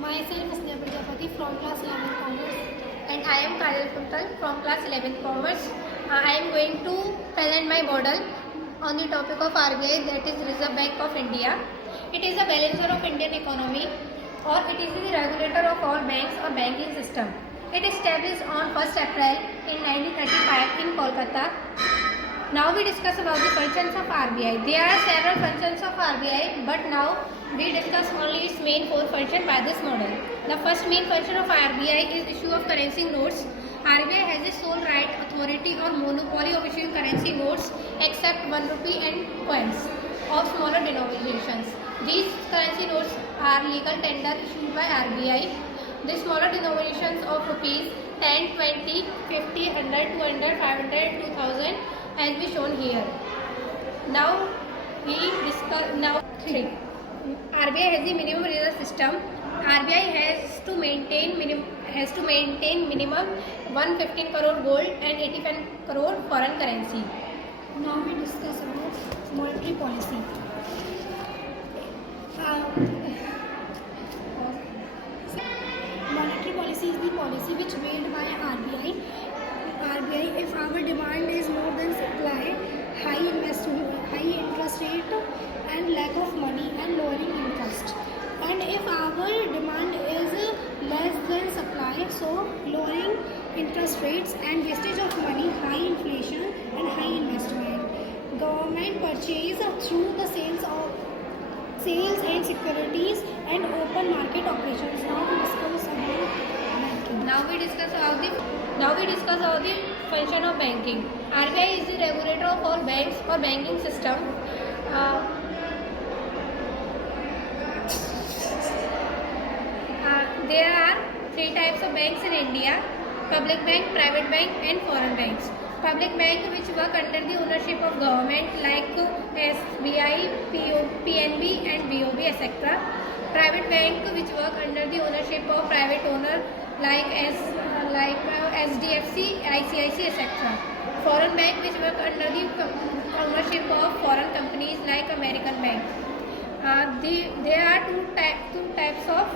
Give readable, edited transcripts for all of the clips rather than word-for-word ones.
Myself Sneha Prajapati from class 11 Commerce. And I am Kajal Kuntal from class 11th Commerce. I am going to present my model on the topic of RBI, that is Reserve Bank of India. It is a balancer of Indian economy, or it is the regulator of all banks or banking system. It established on 1st April in 1935 in Kolkata. Now we discuss about the functions of RBI. There are several functions of RBI, but now we discuss only its main four functions by this model. The first main function of RBI is issue of currency notes. RBI has a sole right, authority or monopoly of issuing currency notes except 1 rupee and coins of smaller denominations. These currency notes are legal tender issued by RBI. The smaller denominations of rupees 10, 20, 50, 100, 200, 500, 2000 as be shown here. Now we discuss now 3. RBI has the minimum reserve system. RBI has to maintain minimum 115 crore gold and 85 crore foreign currency. Now we discuss about monetary policy. Monetary policy is the policy which made by RBI. If our demand is more than supply, high interest rate and lack of money and lowering interest. And if our demand is less than supply, so lowering interest rates and wastage of money, high inflation and high investment. Government purchase through the sales and securities and open market operations. Now we discuss about the function of banking. RBI is the regulator of all banks or banking system. There are 3 types of banks in India: public bank, private bank and foreign banks. Public bank which work under the ownership of government like SBI, PNB and BOB etc. Private bank which work under the ownership of private owner like SDFC, ICICI etc. Foreign bank which work under the ownership of foreign companies like American bank. There are two types of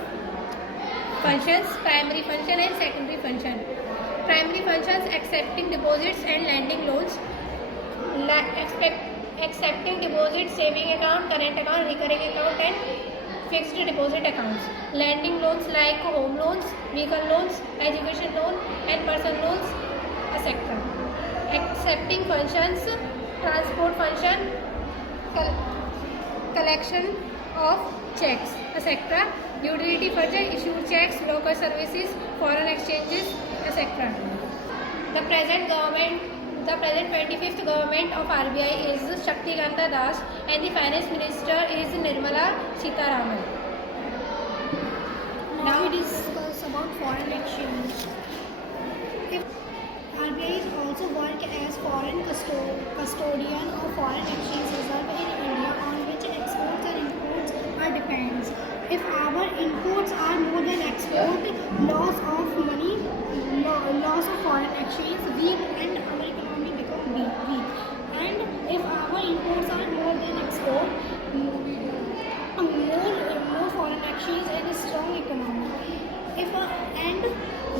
functions: primary function and secondary function. Primary functions: accepting deposits and lending loans. Accepting deposits, saving account, current account, recurring account and fixed deposit accounts. Lending loans like home loans, vehicle loans, education loan and personal loans etc. Accepting functions: transport function, collection of checks etc. Utility function: issue checks, local services, foreign exchanges etc. The present 25th government of RBI is Shaktikanta Das and the finance minister is Nirmala Sitharaman. Now we discuss about foreign exchange. If RBI also work as foreign custodian of foreign exchange reserve in India, on which exports and imports are depends. If our imports are more than export, loss of money, loss of foreign exchange, weak and our economy become weak. And if our imports are more than export, more foreign exchange and a strong economy. And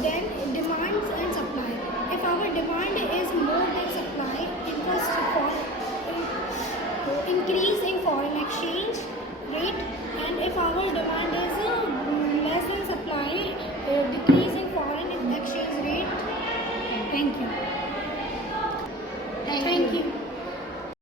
then demands and supply. If our demand is more than supply, increase in foreign exchange rate, and if our demand is less than supply, decrease in foreign exchange rate. Thank you.